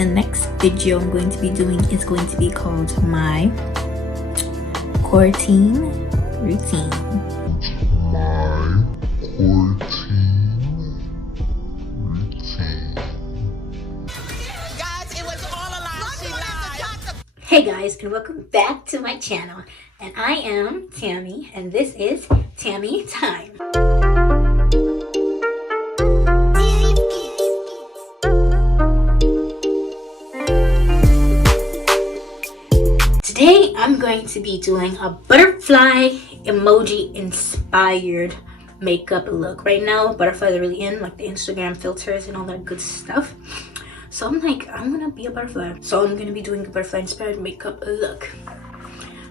the next video I'm going to be doing is going to be called my quarantine routine. Hey guys, and welcome back to my channel. And I am Tammy, and this is Tammy Time. Today I'm going to be doing a butterfly emoji inspired makeup look. Right now butterflies are really in, like the Instagram filters and all that good stuff. So I'm like, I'm gonna be a butterfly. So I'm gonna be doing a butterfly inspired makeup look.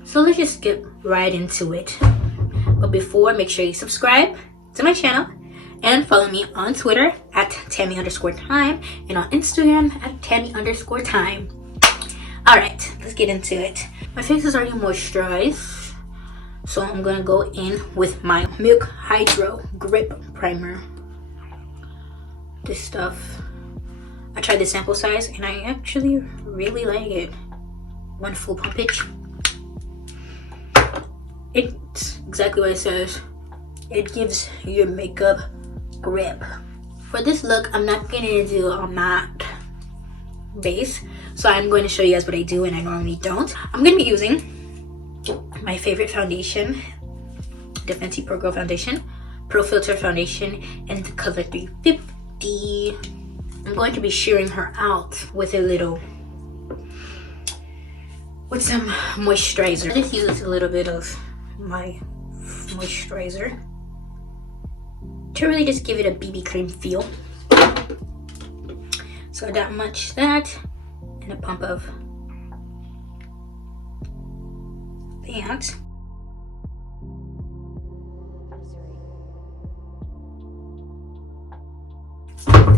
So let's just get right into it. But before, make sure you subscribe to my channel and follow me on Twitter at Tammy_time and on Instagram at Tammy_time. Alright, let's get into it. My face is already moisturized, so I'm gonna go in with my Milk Hydro Grip Primer. This stuff, I tried the sample size and I actually really like it. One full pumpage. It's exactly what it says. It gives your makeup grip. For this look, I'm not gonna do a matte base, so I'm going to show you guys what I do and I normally don't. I'm going to be using my favorite foundation, the Fenty Pro Glow Foundation, Pro Filter Foundation, and the color 350. I'm going to be shearing her out with some moisturizer. I just use a little bit of my moisturizer to really just give it a BB cream feel. So that much that, and a pump of that.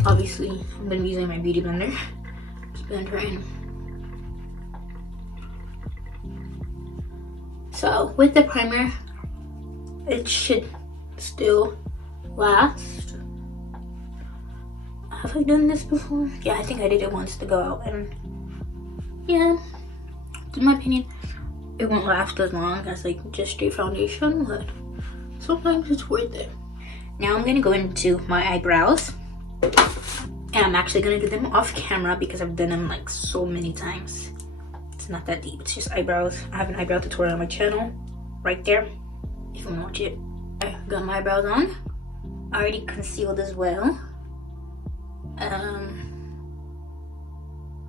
Obviously, I'm going to be using my beauty blender to blend her in. So with the primer, it should still last. Have I done this before? Yeah, I think I did it once to go out, and yeah, in my opinion, it won't last as long as like just straight foundation, but sometimes it's worth it. Now I'm gonna go into my eyebrows, and I'm actually gonna do them off camera because I've done them like so many times. It's not that deep, it's just eyebrows. I have an eyebrow tutorial on my channel right there if you want to watch it. I got my eyebrows on, already concealed as well. I don't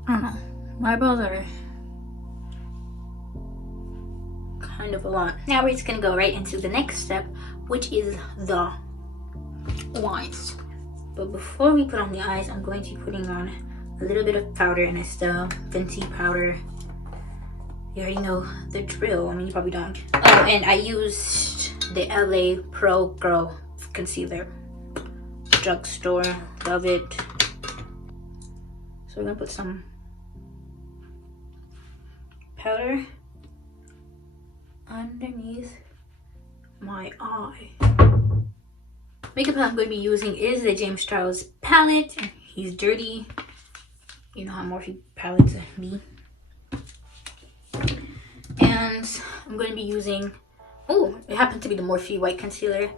know, my eyebrows are kind of a lot. Now we're just gonna go right into the next step, which is the eyes. But before we put on the eyes, I'm going to be putting on a little bit of powder, and it's the Fenty powder. You already know the drill. I mean, you probably don't. Oh, and I used the LA Pro Glow concealer, drugstore, love it. So we're gonna put some powder underneath my eye. Makeup I'm going to be using is the James Charles palette. He's dirty. You know how Morphe palettes be. And I'm going to be using, oh, it happened to be the Morphe white concealer.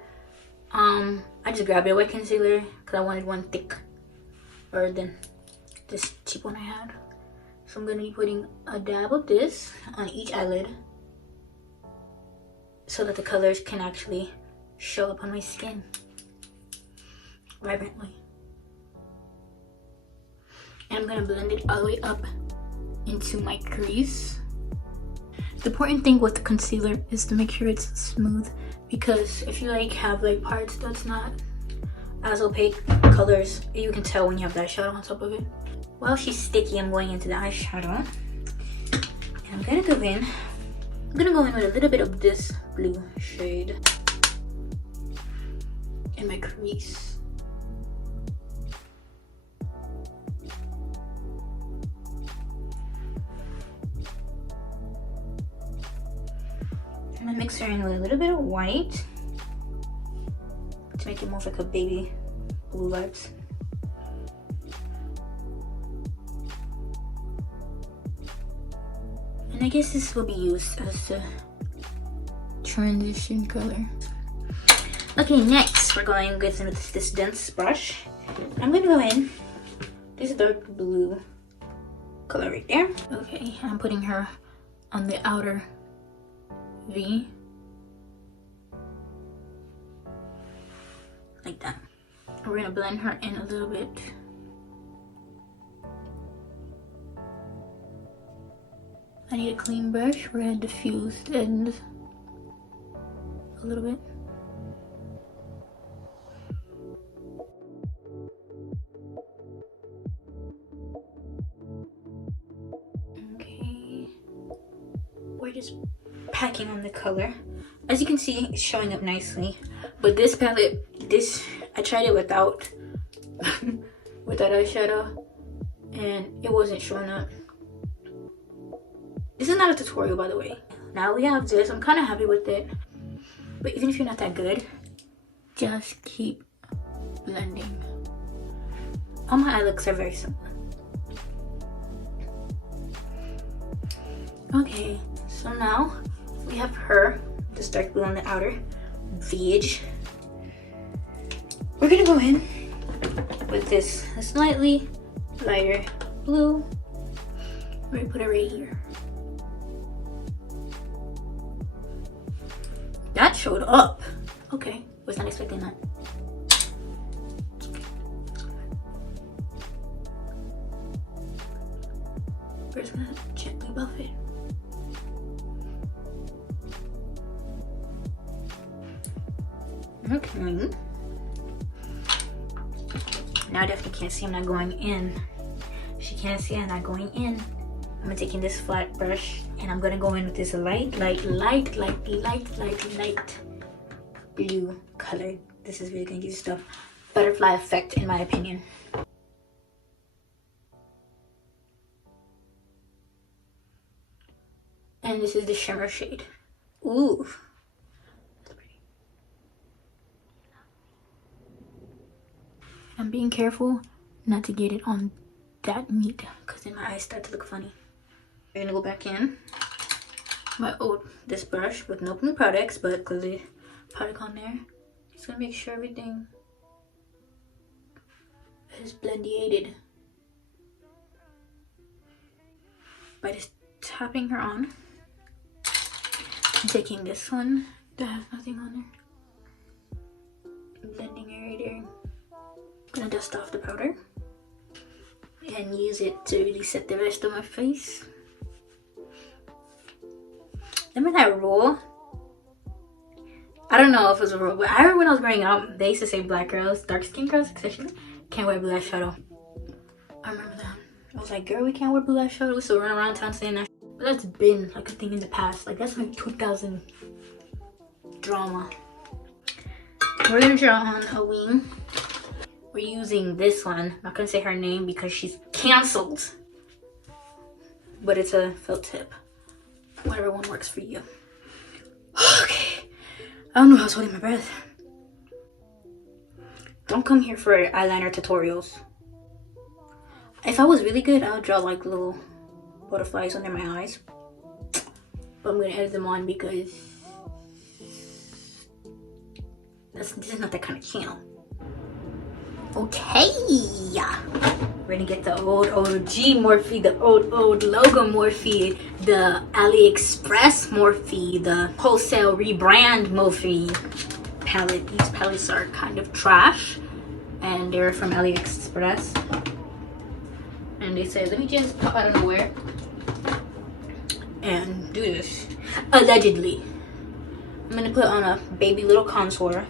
I just grabbed a white concealer because I wanted one thick or than this cheap one I had. So I'm going to be putting a dab of this on each eyelid so that the colors can actually show up on my skin vibrantly. And I'm going to blend it all the way up into my crease. The important thing with the concealer is to make sure it's smooth, because if you like have like parts that's not as opaque colors, you can tell when you have the eyeshadow on top of it. While she's sticky, I'm going into the eyeshadow, and I'm gonna go in with a little bit of this blue shade in my crease. I'm gonna mix her in with a little bit of white to make it more like a baby blue vibes. I guess this will be used as a transition color. Okay, next we're going with this dense brush. I'm gonna go in this dark blue color right there. Okay, I'm putting her on the outer V. Like that. We're gonna blend her in a little bit. I need a clean brush. We're gonna diffuse the ends a little bit. Okay. We're just packing on the color. As you can see, it's showing up nicely. But this palette, I tried it without without eyeshadow, and it wasn't showing up. This is not a tutorial, by the way. Now we have this. I'm kind of happy with it. But even if you're not that good, just keep blending. All my eye looks are very similar. Okay, so now we have her, this dark blue on the outer V-edge. We're gonna go in with this slightly lighter blue. We're gonna put it right here. That showed up. Okay, was not expecting that. We're just gonna gently buff it. Okay. Now I definitely can't see I'm not going in. She can't see I'm not going in. I'm taking this flat brush and I'm gonna go in with this light blue color. This is really gonna give you stuff butterfly effect in my opinion. And this is the shimmer shade. Ooh. That's pretty. I'm being careful not to get it on that meat because then my eyes start to look funny. I'm gonna go back in this brush with no new products, but clearly product on there. Just gonna make sure everything is blendiated by just tapping her on. I'm taking this one that has nothing on there, blending it right there. Gonna dust off the powder and use it to really set the rest of my face. Remember that rule? I don't know if it was a rule, but I remember when I was growing up, they used to say black girls, dark skinned girls especially, can't wear blue eyeshadow. I remember that. I was like, girl, we can't wear blue eyeshadow. We still run around town saying that. But that's been like a thing in the past. Like that's like 2000 drama. We're gonna draw on a wing. We're using this one. I'm not gonna say her name because she's canceled. But it's a felt tip. Whatever one works for you. Okay. I don't know how I was holding my breath. Don't come here for eyeliner tutorials. If I was really good, I would draw like little butterflies under my eyes. But I'm gonna edit them on because this is not that kind of channel. Okay. We're gonna get the old OG Morphe, the old logo Morphe, the AliExpress Morphe, the wholesale rebrand Morphe palette. These palettes are kind of trash and they're from AliExpress. And they said, let me just pop out of nowhere and do this. Allegedly. I'm gonna put on a baby little contour.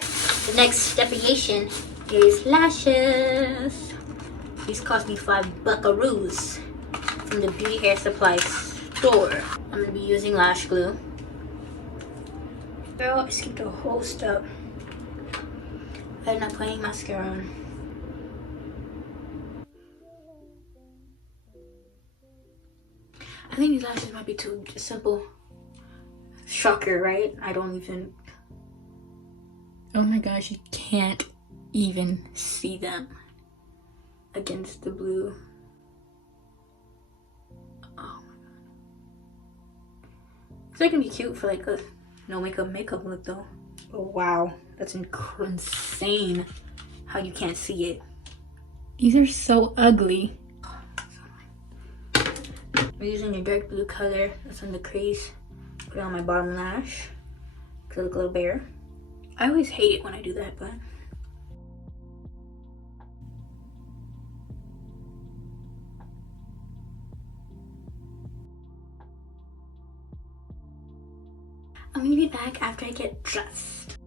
The next steppiation is lashes. These cost me $5 buckaroos from the Beauty Hair Supply store. I'm gonna be using lash glue. Girl, I skipped a whole step. I'm not putting mascara on. I think these lashes might be too simple. Shocker, right? I don't even... Oh my gosh, you can't even see them against the blue. Oh. So it can be cute for like a no makeup look though. Oh wow, that's insane how you can't see it. These are so ugly. I'm using a dark blue color that's on the crease. Put it on my bottom lash because I look a little bare. I always hate it when I do that, but I'm gonna be back after I get dressed.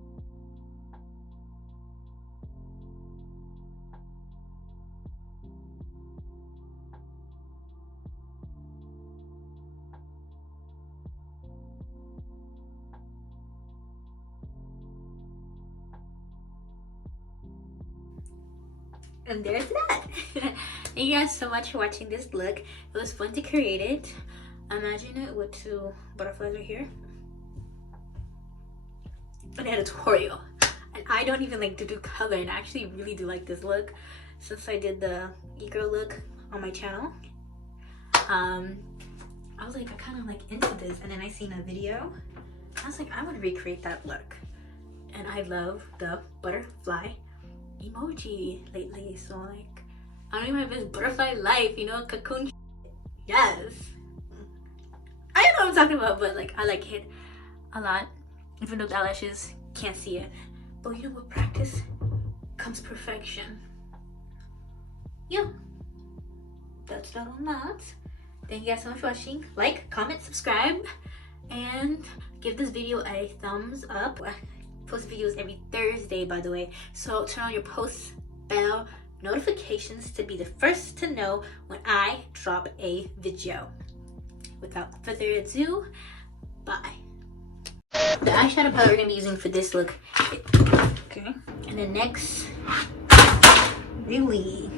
And there's that. Thank you guys so much for watching this look. It was fun to create it. Imagine it with two butterflies right here. And I had a tutorial. And I don't even like to do color, and I actually really do like this look since I did the e-girl look on my channel. I was like, I kind of like into this, and then I seen a video. I was like, I would recreate that look. And I love the butterfly emoji lately, so like I don't even have this butterfly life, you know, cocoon. Yes, I don't know what I'm talking about, but like I like it a lot, even though the eyelashes can't see it. But you know what, practice comes perfection. Yeah, that's that on that. Thank you guys so much for watching. Like, comment, subscribe, and give this video a thumbs up. I post videos every Thursday, by the way, so turn on your post bell notifications to be the first to know when I drop a video. Without further ado, bye. The eyeshadow palette we're gonna be using for this look, okay, and the next, really,